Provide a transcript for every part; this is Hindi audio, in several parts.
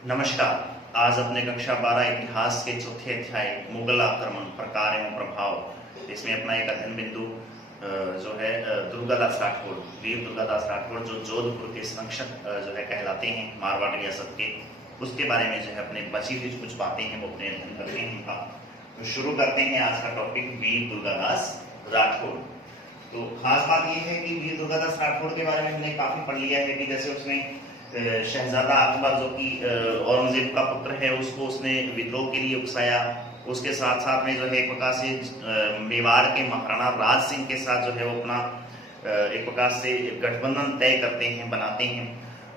नमस्कार। आज अपने कक्षा 12 इतिहास के चौथे अध्याय मुगल आक्रमण प्रकार एवं प्रभाव, इसमें अपना एक अध्ययन बिंदु जो है दुर्गादास राठौड़, वीर दुर्गादास राठौड़ जो जोधपुर के संरक्षक जो है कहलाते हैं मारवाड़ रियासत के, उसके बारे में जो है अपने बची हुई कुछ बातें हैं वो अपने अध्ययन करते हैं इनका। तो शुरू करते हैं आज का टॉपिक वीर दुर्गादास राठौड़। तो खास बात यह है कि वीर दुर्गादास राठौड़ के बारे में हमने काफी पढ़ लिया है कि जैसे उसमें शहजादा अकबर जो कि औरंगजेब का पुत्र है उसको उसने विद्रोह के लिए उकसाया। उसके साथ साथ में जो है एक प्रकार से मेवाड़ के महाराणा राज सिंह के साथ जो है वो अपना एक प्रकार से गठबंधन तय करते हैं, बनाते हैं,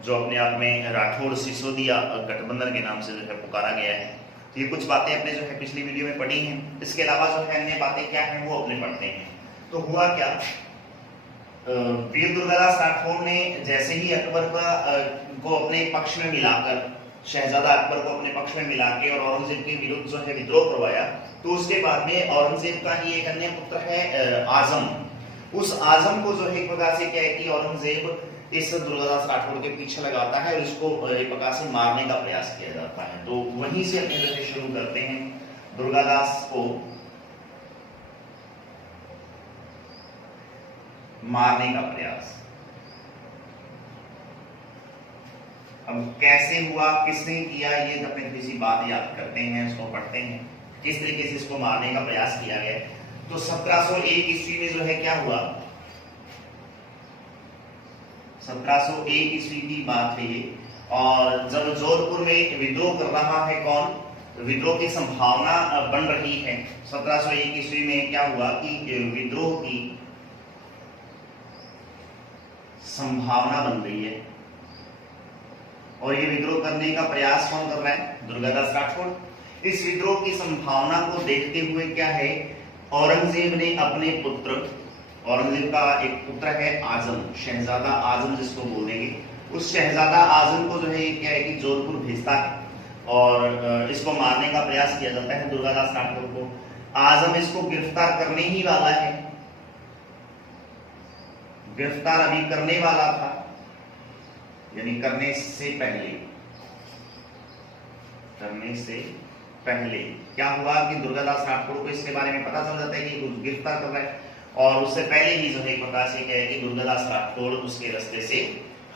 जो अपने आप में राठौड़ सिसोदिया गठबंधन के नाम से जो है पुकारा गया है। तो ये कुछ बातें अपने जो है पिछली वीडियो में पढ़ी हैं। इसके अलावा जो है अन्य बातें क्या हैं वो अपने पढ़ते हैं। तो हुआ क्या, वीर दुर्गादास राठौड़ ने जैसे ही अकबर को अपने पक्ष में मिलाकर, शहजादा अकबर को अपने पक्ष में मिला के और औरंगजेब के विरुद्ध जो है विद्रोह करवाया, तो उसके बाद में औरंगजेब का ही एक अन्य पुत्र है आजम। उस आजम को जो है एक प्रकार से क्या है कि औरंगजेब इस दुर्गादास राठौड़ के पीछे लगाता है और इसको एक प्रकार से मारने का प्रयास किया जाता है। तो वहीं से अपने जो है शुरू करते हैं दुर्गादास को मारने का प्रयास। अब कैसे हुआ, किसने किया, ये अपने किसी बात याद करते हैं, इसको पढ़ते हैं किस तरीके से इसको मारने का प्रयास किया गया। तो 1701 ईस्वी में जो है क्या हुआ, 1701 ईस्वी की बात है ये। और जब जोधपुर में विद्रोह कर रहा है कौन, विद्रोह की संभावना बन रही है। 1701 ईस्वी में क्या हुआ कि विद्रोह की संभावना बन रही है और ये विद्रोह करने का प्रयास कौन कर रहा है, दुर्गादास राठौड़। इस विद्रोह की संभावना को देखते हुए क्या है, औरंगजेब ने अपने पुत्र, औरंगजेब का एक पुत्र है आजम, शहजादा आजम जिसको बोलेंगे, उस शहजादा आजम को जो है क्या है कि जोधपुर भेजता है और इसको मारने का प्रयास किया जाता है दुर्गादास राठौड़ को। आजम इसको गिरफ्तार करने ही वाला है, गिरफ्तार अभी करने वाला था, यानी करने से पहले क्या हुआ कि दुर्गादास राठौड़ को इसके बारे में पता चल जाता है कि गिरफ्तार कर रहा है और उससे पहले ही जो है एक प्रकार से क्या है कि दुर्गादास राठौड़ उसके रास्ते से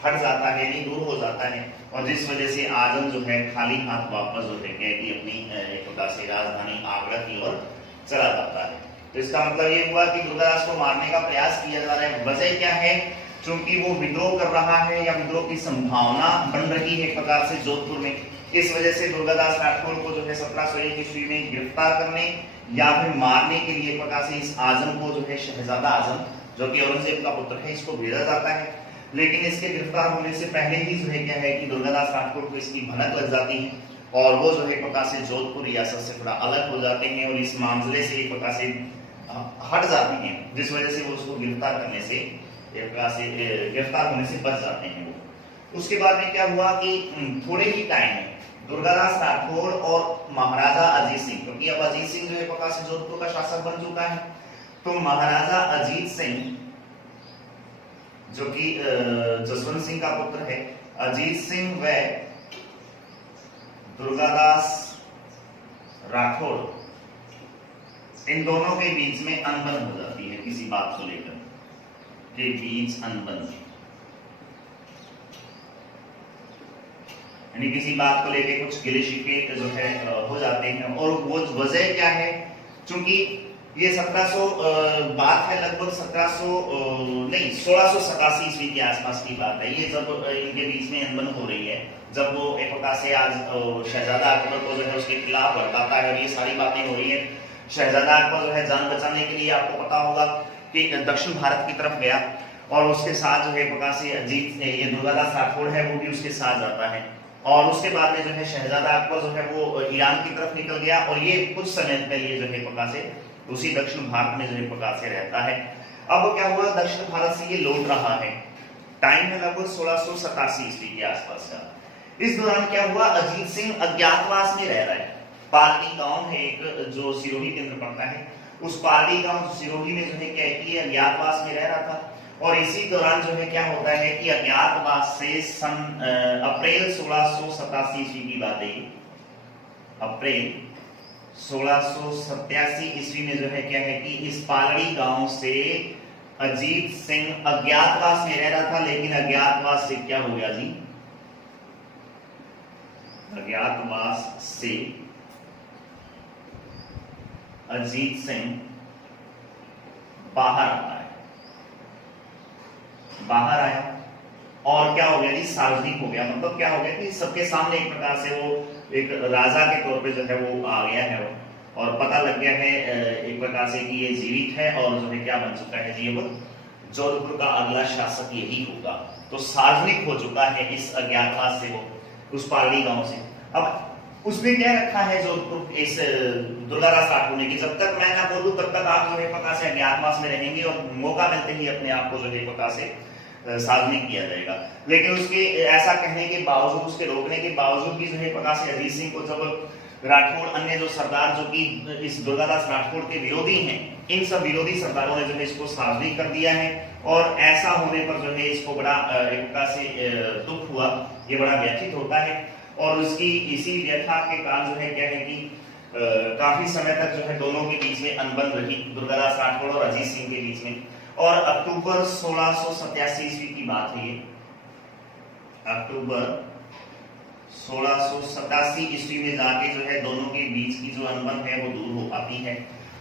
हट जाता है, नहीं दूर हो जाता है, और जिस वजह से आजम जो है खाली हाथ वापस जो है क्या है कि अपनी एक प्रकार से राजधानी आगरा की ओर चला जाता है। तो इसका मतलब ये हुआ कि दुर्गादास को मारने का प्रयास किया जा रहा है। वजह क्या है, क्योंकि वो विद्रोह कर रहा है या विद्रोह की संभावना बन रही है एक प्रकार से जोधपुर में। इस वजह से दुर्गादास राठौड़ को जो है 1701 ईस्वी में गिरफ्तार करने या फिर मारने के लिए एक प्रकार से इस आजम को जो है शहजादा आजम जो कि औरंगजेब का पुत्र है इसको भेजा जाता है। लेकिन इसके गिरफ्तार होने से पहले ही जो है क्या है कि दुर्गादास राठौड़ को इसकी भनक लग जाती है और वो जो है एक प्रकार से जोधपुर रियासत से थोड़ा अलग हो जाते हैं और इस मामले से एक प्रकार से हट जाती हैं, जिस वजह से वो उसको गिरफ्तार करने से एक प्रकार से गिरफ्तार होने से बच जाते हैं वो। उसके बाद में क्या हुआ कि थोड़े ही टाइम में दुर्गादास राठौड़ और महाराजा अजीत सिंह, क्योंकि अब अजीत सिंह जो है प्रकार से जोधपुर का शासक बन चुका है, तो महाराजा अजीत सिंह जो कि जसवंत सिंह का पुत्र है, अजीत सिंह व दुर्गादास राठौड़, इन दोनों के बीच में अनबन हो जाती है किसी बात को लेकर के बीच अनबन, यानी किसी बात को लेकर कुछ गिले शिकवे जो है हो जाते हैं। और वो वजह क्या है, क्योंकि ये 1700 बात है, लगभग 1687 ईस्वी के आसपास की बात है ये, जब इनके बीच में अनबन हो रही है, जब वो एक प्रकार से आज शहजादा अकबर को जो है उसके खिलाफ भड़काता है और ये सारी बातें हो रही है। शहजादा अकबर जो है जान बचाने के लिए आपको पता होगा कि दक्षिण भारत की तरफ गया और उसके साथ जो है प्रकार से अजीत ये दुर्गादास राठौड़ है वो भी उसके साथ जाता है और उसके बाद में जो है शहजादा अकबर जो है वो ईरान की तरफ निकल गया और ये कुछ समय के लिए जो है प्रकार से उसी दक्षिण भारत में जो है प्रकार से रहता है। अब क्या हुआ, दक्षिण भारत से ये लौट रहा है, टाइम है लगभग 1687 ईस्वी के आसपास का। इस दौरान क्या हुआ, अजीत सिंह अज्ञातवास में रह रहा है। पारडी गांव है एक जो सिरोही केंद्र पड़ता है, उस पारडी गांव सिरोही में जो है क्या है कि अज्ञातवास में रह रहा था और इसी दौरान जो है क्या होता है कि अज्ञातवास से सन अप्रैल 1687 ईस्वी की बात है। अप्रैल 1687 ईस्वी में जो है क्या है कि इस पालड़ी गांव से अजीत सिंह अज्ञातवास में रह रहा था, लेकिन अज्ञातवास से क्या हो गया जी, अज्ञातवास से अजीत सिंह बाहर आता है, बाहर आया और क्या हो गया जी, सार्वजनिक हो गया। मतलब क्या हो गया कि सबके सामने एक प्रकार से वो एक राजा के तौर पे जो है वो आ गया है और पता लग गया है एक प्रकार से कि ये जीवित है और जो है क्या बन चुका है जी, अब जोधपुर का अगला शासक यही होगा। तो सार्वजनिक हो चुका है इस अज्ञातवास से वो, उस पालड़ी गांव से। अब उसने क्या रखा है जोधपुर इस दुर्गादास राठौर ने कि जब तक मैं ना बोलूं तब तक आप जो है प्रकार से अज्ञातवास में रहेंगे और मौका मिलते ही अपने आप को जो है प्रकार से सार्वजनिक किया जाएगा। लेकिन उसके ऐसा कहने के बावजूद, उसके रोकने के बावजूद भी जो है प्रकार से अजीत सिंह को जब राठौड़, अन्य जो सरदार जो कि इस दुर्गादास राठौड़ के विरोधी हैं, इन सब विरोधी सरदारों ने जो है इसको सार्वजनिक कर दिया है। और ऐसा होने पर जो है इसको बड़ा एक प्रकार से दुख हुआ, ये बड़ा व्यथित होता है। और उसकी इसी व्यथा के कारण जो है क्या है कि काफी समय तक जो है दोनों के बीच में अनबन रही, दुर्गादास राठौड़ और अजीत सिंह के बीच में। और अक्टूबर 1687 ईस्वी की बात है ये, अक्टूबर 1687 ईस्वी में जाके जो है दोनों के बीच की जो अनबन है वो दूर हो पाती है।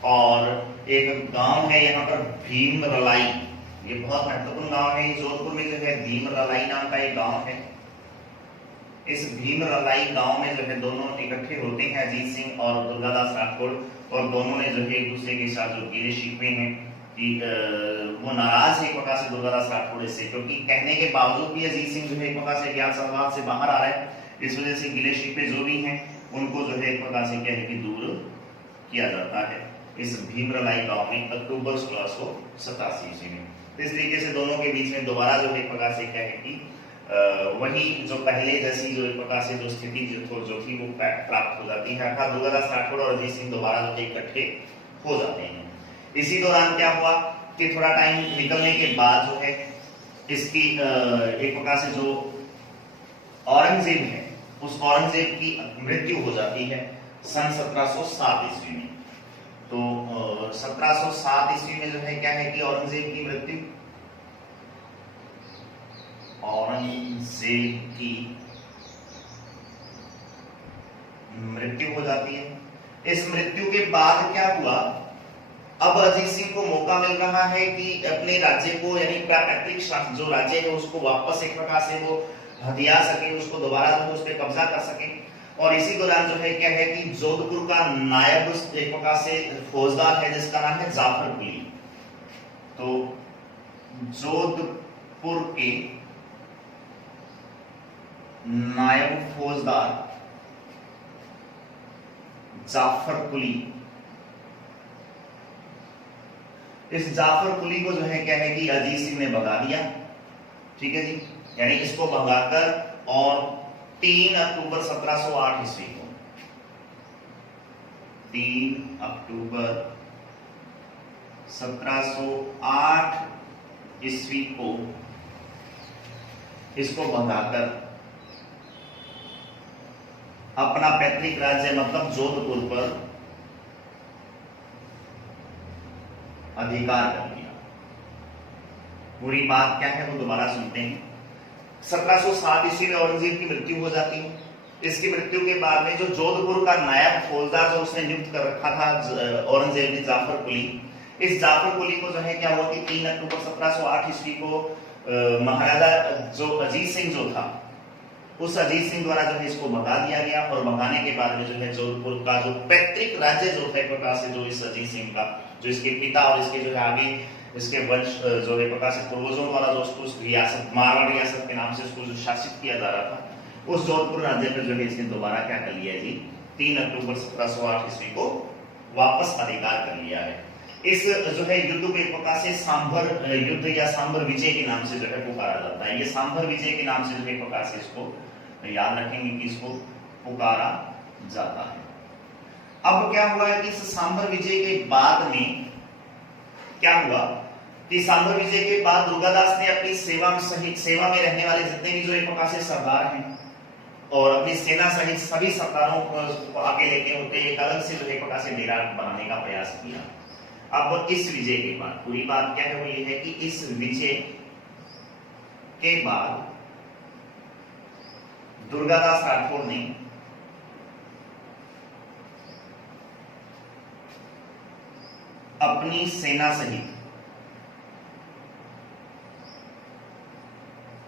और एक गांव है यहाँ पर भीम रलाई, ये बहुत महत्वपूर्ण गांव है। जोधपुर में जो है भीम रलाई नाम का एक गांव है। इस भीम रलाई गांव में जो है दोनों इकट्ठे होते हैं, अजीत सिंह और दुर्गादास राठौड़, और दोनों ने जो है एक दूसरे के साथ जो गिले शिकवे हैं कि वो नाराज है एक प्रकार से दुर्गादास राठौड़ से, क्योंकि कहने के बावजूद भी अजीत सिंह जो है एक प्रकार से ज्ञात संवाद से बाहर आ रहा है। इस वजह से गिले शिकवे जो भी हैं उनको जो है एक प्रकार से क्या है कि दूर किया जाता है इस भीम रलाई गांव में अक्टूबर 1687 ईस्वी में। तो इस तरीके से दोनों के बीच में दोबारा जो है एक प्रकार से क्या है कि वही जो पहले जैसी जो एक प्रकार से जो स्थिति जो थी वो प्राप्त हो जाती है, अर्थात दुर्गादास राठौड़ और अजीत सिंह दोबारा जो इकट्ठे हो जाते हैं। इसी दौरान क्या हुआ कि थोड़ा टाइम निकलने के बाद जो है इसकी एक प्रकार से जो औरंगजेब है, उस औरंगजेब की मृत्यु हो जाती है सन 1707 ईस्वी में। तो 1707 ईस्वी में जो है क्या है कि औरंगजेब की मृत्यु, औरंगजेब की मृत्यु हो जाती है। इस मृत्यु के बाद क्या हुआ, अब अजीत सिंह को मौका मिल रहा है कि अपने राज्य को, यानी पैतृक जो राज्य है उसको वापस एक प्रकार से वो हथिया सके, उसको दोबारा जो है उस पर कब्जा कर सके। और इसी दौरान जो है क्या है कि जोधपुर का नायब एक प्रकार से फौजदार है जिसका नाम है जाफर कुली। तो जोधपुर के नायब फौजदार जाफर कुली, इस जाफर कुली को जो है क्या है कि अजीत सिंह ने भगा दिया, ठीक है जी, यानी इसको भगाकर, और 3 अक्टूबर 1708 ईस्वी को, 3 अक्टूबर 1708 ईस्वी को इसको भगाकर अपना पैतृक राज्य मतलब जोधपुर पर अधिकार कर लिया। पूरी बात क्या है वो दोबारा सुनते हैं। 1707 ईस्वी में औरंगजेब की मृत्यु हो जाती है। इसकी मृत्यु के बाद में जो जोधपुर का नायब फौजदार जो उसने नियुक्त कर रखा था औरंगजेब ने, जाफर कुली, इस जाफर कुली को जो है क्या हुआ कि 3 अक्टूबर 1708 ईस्वी को महाराजा जो अजीत सिंह जो था, उस अजीत सिंह द्वारा जो है इसको भगा दिया गया। और भगाने के बाद में जो है जोधपुर का जो पैतृक राज्य जो है प्रकार से जो इस अजीत सिंह का, जो इसके पिता और इसके जो है आगे इसके वंश जो है प्रकार से पूर्वजों द्वारा जो उसको रियासत, मारवाड़ रियासत के नाम से उसको जो शासित किया जा रहा था, उस जोधपुर राज्य पर जो है इसने दोबारा क्या कर लिया है जी, 3 अक्टूबर 1708 ईस्वी को वापस अधिकार कर लिया है। इस जो है युद्ध को एक प्रकार से सांभर युद्ध या सांभर विजय के नाम से जो है पुकारा जाता है। ये सांभर विजय के नाम से जो है प्रकार से इसको याद रखेंगे कि इसको पुकारा जाता है। अब क्या हुआ है कि इस सांभर विजय के बाद में क्या हुआ कि सांभर विजय के बाद दुर्गादास ने अपनी सेवा में रहने वाले जितने भी जो एक प्रकार से सरदार हैं और अपनी सेना सहित सभी सरदारों को आगे लेके होते एक अलग से जो एक प्रकार से डेरा बनाने का प्रयास किया। अब इस विजय के बाद पूरी बात क्या है वो ये है कि इस विजय के बाद दुर्गादास राठौड़ ने अपनी सेना सहित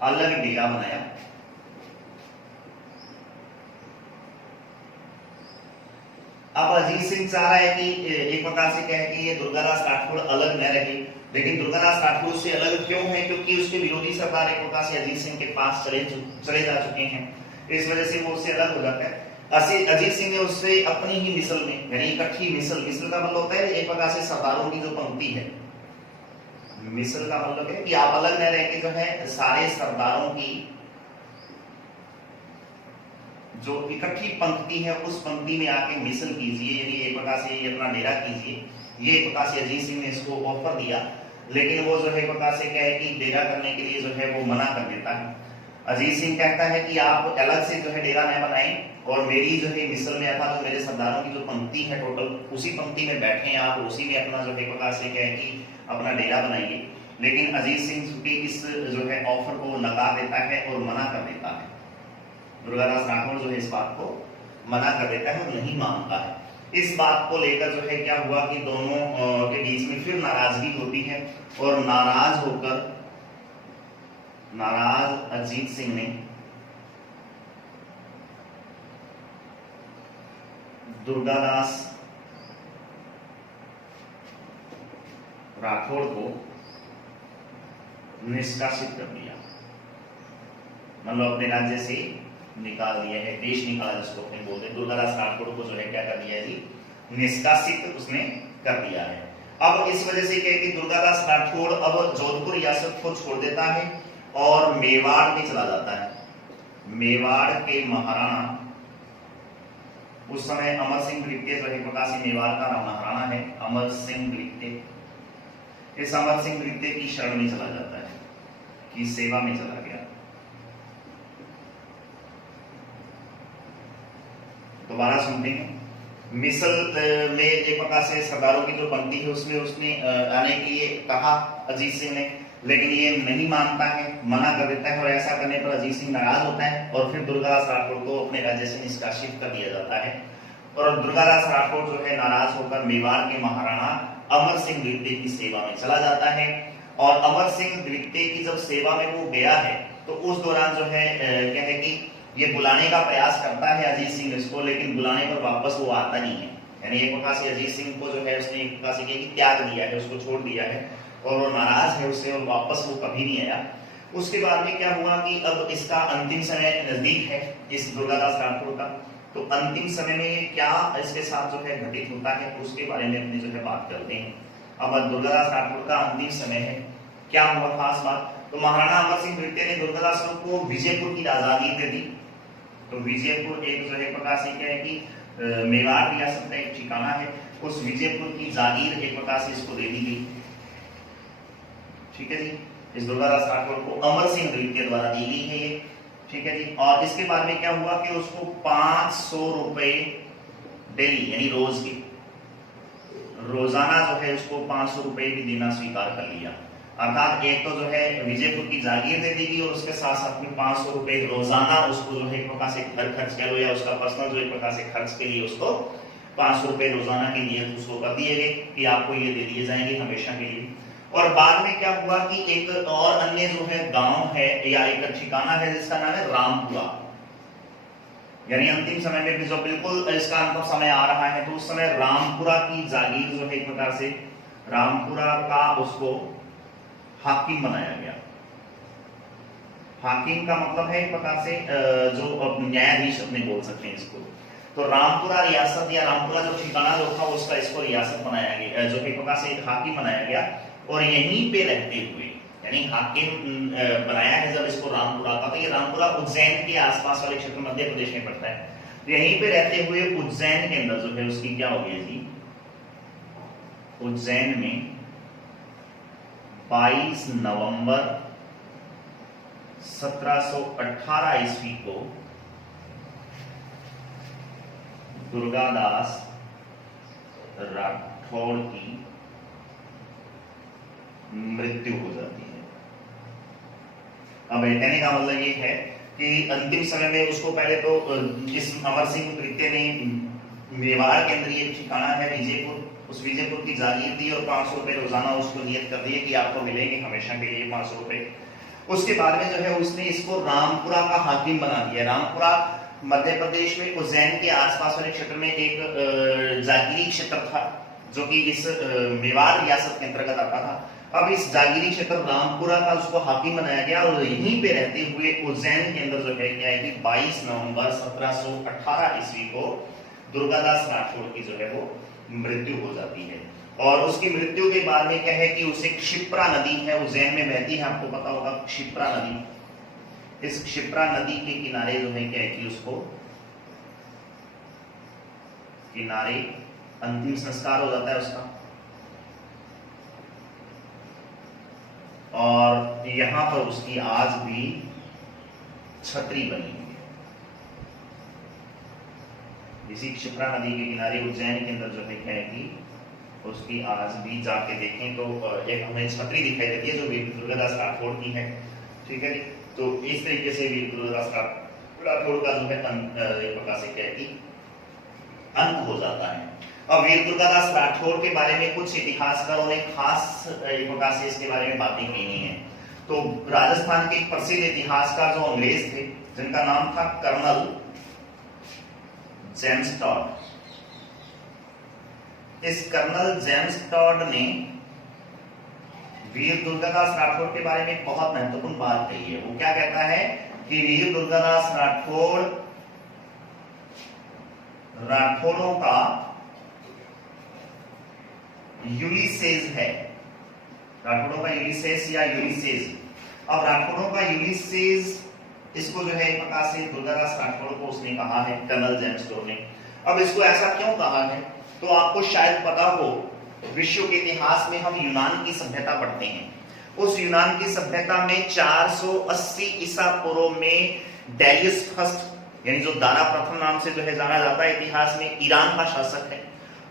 अलग डेरा बनाया। अब अजीत सिंह चाह रहा है कि एक प्रकार से क्या है कि ये दुर्गादास राठौड़ अलग न रहे, लेकिन दुर्गादास राठौड़ से अलग क्यों है? क्योंकि उसके विरोधी सरदार एक प्रकार से अजीत सिंह के पास चले जा चुके हैं, इस वजह से वो उससे अलग हो जाता है। अजीत सिंह ने उससे अपनी ही मिसल में यानी इकट्ठी मिसल का मतलब होता है एक प्रकार से सरदारों की जो पंक्ति है, मिसल का मतलब है कि आप अलग न रह के जो है सारे सरदारों की जो इकट्ठी पंक्ति है उस पंक्ति में आके मिसल कीजिए, यानी एक प्रकार से ये अपना डेरा कीजिए। ये एक प्रकार से अजीत सिंह ने इसको ऑफर दिया, लेकिन वो जो है एक प्रकार से क्या है कि डेरा करने के लिए जो है वो मना कर देता है। अजीत सिंह कहता है कि आप अलग से जो है डेरा न बनाएं और मेरी जो है मिसल में अर्थात जो मेरे सरदारों की जो पंक्ति है टोटल उसी पंक्ति में बैठे आप, उसी में अपना जो है एक प्रकार से क्या है कि अपना डेरा बनाइए। लेकिन अजीत सिंह की इस जो है ऑफर को नकार देता है और मना कर देता है। दुर्गादास राठौड़ जो है इस बात को मना कर देता है और नहीं मानता है। इस बात को लेकर जो है क्या हुआ कि दोनों के बीच में फिर नाराजगी होती है और नाराज अजीत सिंह ने दुर्गादास राठौड़ को निष्कासित कर दिया, मतलब अपने राज्य से निकाल दिया है, देश निकाला जिसको अपने बोलते हैं। दुर्गादास राठौड़ को जो है क्या कर दिया है जी, निष्कासित उसने कर दिया है। अब इस वजह से क्या है कि दुर्गादास राठौड़ अब जोधपुर रियासत को छोड़ देता है और मेवाड़ में चला जाता है। मेवाड़ के महाराणा उस समय अमर सिंह द्वितीय जो है प्रकाश मेवाड़ का महाराणा है, अमर सिंह द्वितीय। इस अमर सिंह द्वितीय की शरण में चला जाता है, की सेवा में चला गया। दोबारा सुनते हैं। मिसल में एक प्रकार से सरदारों की जो पंक्ति है उसमें उसने आने के लिए कहा अजीत सिंह ने, लेकिन ये नहीं मानता है, मना कर देता है और ऐसा करने पर अजीत सिंह नाराज होता है और फिर दुर्गादास राठौड़ को अपने राज्य से निष्कासित कर दिया जाता है। और दुर्गादास राठौड़ जो है नाराज होकर मेवाड़ के महाराणा अमर सिंह द्वितीय की सेवा में चला जाता है। और अमर सिंह द्वितीय की जब सेवा में वो गया है तो उस दौरान जो है क्या है कि ये बुलाने का प्रयास करता है अजीत सिंह इसको, लेकिन बुलाने पर वापस वो आता नहीं है। यानी एक प्रकार से अजीत सिंह को जो है उसने एक प्रकार से त्याग दिया है, उसको छोड़ दिया है और वो नाराज है उससे और वापस वो कभी नहीं आया। उसके बाद में क्या हुआ कि अब इसका अंतिम समय नजदीक है इस दुर्गादास राठौड़ का, तो अंतिम समय में क्या इसके साथ जो है घटित होता है उसके बारे में अपनी जो है बात करते हैं। अब दुर्गादास राठौड़ का अंतिम समय है, क्या हुआ खास बात, तो महाराणा अमर सिंह द्वितीय ने दुर्गादास को विजयपुर की आजादी दे दी। तो विजयपुर एक जो है प्रकार से क्या है कि मेवाड़ रियासत का एक ठिकाना है, उस विजयपुर की जागीर एक प्रकार से इसको दे दी गई। ठीक है जी, इस दुर्गादास राठौड़ को अमर सिंह द्वितीय द्वारा दी गई है ये। ठीक है जी, और इसके बाद में क्या हुआ कि उसको 500 रुपए डेली यानी रोज के रोजाना जो है उसको 500 रुपए भी देना स्वीकार कर लिया। अर्थात एक तो जो है विजयपुर की जागीर दे देगी और उसके साथ साथ में 500 रुपए रोजाना उसको जो है एक प्रकार से घर खर्च कह लो या उसका पर्सनल जो एक प्रकार से खर्च के लिए उसको 500 रुपए रोजाना के लिए उसको कर दिए गए कि आपको ये दे दिए जाएंगे हमेशा के लिए। और बाद में क्या हुआ कि एक और अन्य जो है गांव है या एक ठिकाना है जिसका नाम है रामपुरा, यानी अंतिम समय में भी जो बिल्कुल इसका अंतिम समय आ रहा है तो उस समय रामपुरा की जागीर जो है एक प्रकार से रामपुरा का उसको हाकिम बनाया गया। हाकिम का मतलब है एक प्रकार से जो न्यायाधीश अपने बोल सकते हैं इसको। तो रामपुरा रियासत या रामपुरा जो ठिकाना जो था उसका इसको रियासत बनाया गया, जो एक प्रकार से हाकिम बनाया गया और यहीं पे रहते हुए यानी हाकिम बनाया है जब इसको रामपुरा का, तो ये रामपुरा उज्जैन के आसपास वाले क्षेत्र मध्य प्रदेश में पड़ता है। तो यहीं पे रहते हुए उज्जैन के अंदर जो है उसकी क्या हो गई जी, उज्जैन में 22 नवंबर 1718 ईस्वी को दुर्गादास राठौड़ की मृत्यु हो जाती है। अब कहने का मतलब ये है कि अंतिम समय में उसको पहले तो इस अमर सिंह तृतीय ने मेवाड़ के अंदर ये ठिकाना है विजयपुर, उस विजयपुर की जागीर दी और 500 रुपए रोजाना उसको नियत कर दिए कि आपको मिलेंगे हमेशा के लिए 500 रुपए। उसके बाद में जो है उसने इसको रामपुरा का हाकिम बना दिया। रामपुरा मध्य प्रदेश में उज्जैन के आसपास वाले क्षेत्र में एक जागीरी क्षेत्र था जो कि इस मेवाड़ रियासत के अंतर्गत आता था। अब इस जागीरी क्षेत्र रामपुरा का उसको हाकिम बनाया गया और यहीं पे रहते हुए उज्जैन के अंदर जो है क्या है कि 22 नवंबर 1718 ईस्वी को दुर्गादास राठौड़ की जो है वो मृत्यु हो जाती है। और उसकी मृत्यु के बाद में क्या है कि उसे क्षिप्रा नदी है उज्जैन में बहती है, आपको पता होगा क्षिप्रा नदी। इस क्षिप्रा नदी के किनारे जो है क्या है कि उसको किनारे अंतिम संस्कार हो जाता है उसका। और यहां पर उसकी आज भी छतरी बनी हुई है। इसी क्षिप्रा नदी के किनारे उज्जैन के अंदर जो है क्या है कि उसकी आज भी जाके देखें तो एक हमें छतरी दिखाई देती है जो वीर दुर्गादास राठौड़ की है। ठीक है जी, तो इस तरीके से वीर दुर्गादास राठौड़ का जो है एक प्रकार से क्या है कि अंत हो जाता है। अब वीर दुर्गादास राठौड़ के बारे में कुछ इतिहासकारों ने खास एक प्रकार से इसके बारे में बातें की नहीं है। तो राजस्थान के एक प्रसिद्ध इतिहासकार जो अंग्रेज थे जिनका नाम था कर्नल जेम्स टॉड। इस कर्नल जेम्स टॉड ने वीर दुर्गादास राठौड़ के बारे में बहुत महत्वपूर्ण बात कही है। वो क्या कहता है कि वीर दुर्गादास राठौड़ों का यूलिसेस है। राठौड़ों का यूलिसेस या यूलिसेस। अब राठौड़ों का यूलिसेस इसको जो है एक प्रकार से दुर्गादास राठौड़ को उसने कहा है कर्नल जेम्स टॉड ने। अब इसको ऐसा क्यों कहा है तो आपको शायद पता हो विश्व के इतिहास में हम यूनान की सभ्यता पढ़ते हैं। उस यूनान की सभ्यता में 480 ईसा पूर्व में डैरियस फर्स्ट यानी जो दारा प्रथम नाम से जो है जाना जाता है इतिहास में, ईरान का शासक है,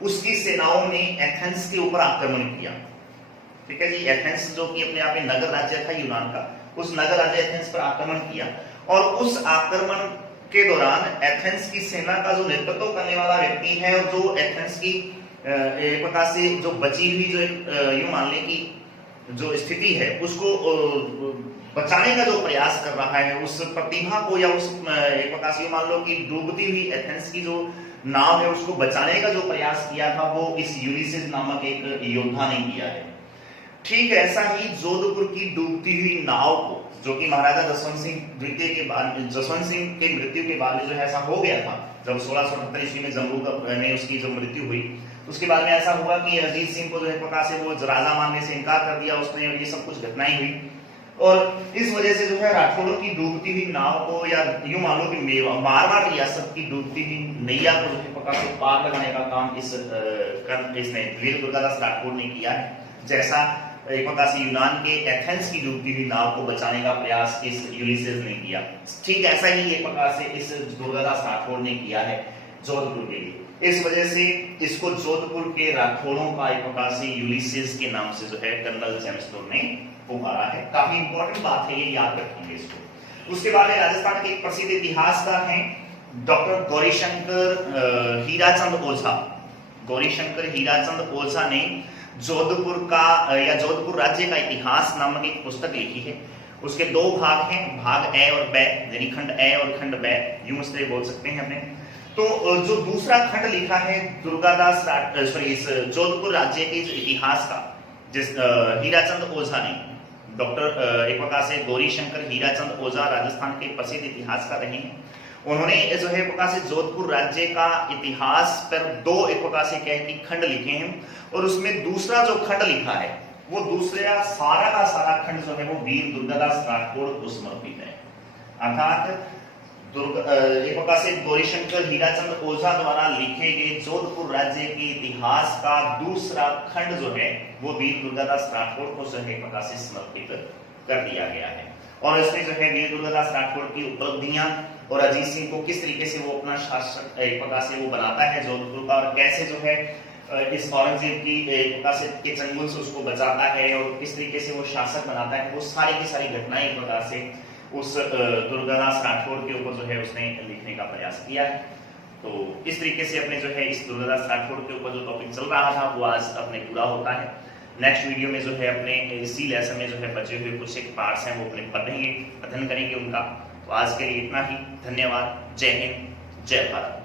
उसकी सेनाओं ने एथेंस के ऊपर आक्रमण किया। ठीक है जी, एथेंस जो कि अपने आप में नगर राज्य था यूनान का, उस नगर राज्य एथेंस पर आक्रमण किया और उस आक्रमण के दौरान एथेंस की सेना का जो नेतृत्व करने वाला व्यक्ति है और जो एथेंस की एक प्रकार से जो बची हुई जो यूं मान लें कि जो स्थिति है उसको बचाने का जो प्रयास कर रहा है, उस प्रतिभा को या उस एक प्रकार से यूं मान लो कि डूबती हुई एथेंस की जो नाव है उसको बचाने का जो प्रयास किया था वो इस यूलिसेस नामक एक योद्धा ने किया है। ठीक ऐसा ही जोधपुर की डूबती हुई नाव को जो कि महाराजा जसवंत सिंह द्वितीय के बाद जसवंत सिंह के मृत्यु के बाद में जो ऐसा हो गया था जब 1678 ईस्वी में जम्मू में उसकी जो मृत्यु हुई उसके बाद में ऐसा हुआ कि अजीत सिंह को जो है प्रकार से वो राजा मानने से इनकार कर दिया उसने और ये सब कुछ घटनाएं हुई और इस वजह से जो है राठौड़ों की डूबती हुई नाव को या यूं मान लो कि मारवाड़ रियासत की डूबती हुई नैया को जो है प्रकार से पार लगाने का काम इसने वीर दुर्गादास राठौड़ ने किया है। जैसा एक प्रकार से यूनान के एथेंस की डूबती हुई नाव को बचाने का प्रयास इस यूलिसेस ने किया, ठीक ऐसा ही एक प्रकार से इस दुर्गादास राठौड़ ने किया है जोधपुर के लिए। इस वजह से इसको जोधपुर के राठौड़ों का एक प्रकार से यूलिसेस के नाम से जो है कर्नल जेम्स टॉड ने पुकारा है। काफी इंपॉर्टेंट बात है, ये याद रखेंगे इसको। उसके बाद राजस्थान के एक प्रसिद्ध इतिहासकार हैं डॉक्टर गौरीशंकर हीराचंद ओझा। गौरीशंकर हीराचंद ओझा ने जोधपुर का या जोधपुर राज्य का इतिहास नामक एक पुस्तक लिखी है। उसके दो भाग हैं, भाग ए और बै, यानी खंड ए और खंड बै, यूं इस तरह बोल सकते हैं हमने। तो जो दूसरा खंड लिखा है दुर्गादास इस जोधपुर राज्य के इतिहास का, जिस हीराचंद ओझा ने, डॉक्टर एक प्रकार से गौरीशंकर हीराचंद ओझा राजस्थान के प्रसिद्ध इतिहासकार रहे हैं। उन्होंने जो है प्रकार से जोधपुर राज्य का इतिहास पर दो एक प्रकार से कह कि खंड लिखे हैं और उसमें दूसरा जो खंड लिखा है वो दूसरा सारा का सारा खंड जो है वो वीर दुर्गादास राठौड़ को समर्पित है। अर्थात एक प्रकार से गौरीशंकर हीराचंद ओझा द्वारा लिखे गए जोधपुर राज्य के इतिहास का दूसरा खंड जो है वो वीर दुर्गादास राठौड़ को जो है एक प्रकार से समर्पित कर दिया गया है। और इसमें जो है वीर दुर्गादास राठौड़ की उपलब्धियां और अजीत सिंह को किस तरीके से वो अपना शासक एक प्रकार से वो बनाता है जोधपुर का, और कैसे जो है इस औरंगजेब की एक प्रकार से के चंगुल से उसको बचाता है और किस तरीके से वो शासक बनाता है, वो सारी की सारी घटनाएं एक प्रकार से उस दुर्गादास राठौड़ के ऊपर जो है उसने लिखने का प्रयास किया है। तो इस तरीके से अपने जो है इस दुर्गादास राठौड़ के ऊपर जो टॉपिक चल रहा था वो आज अपने पूरा होता है। नेक्स्ट वीडियो में जो है अपने इसी लेसन में जो है बचे हुए कुछ एक पार्ट्स हैं वो अपने पढ़ेंगे, अध्ययन करेंगे उनका। तो आज के लिए इतना ही, धन्यवाद, जय हिंद, जय भारत।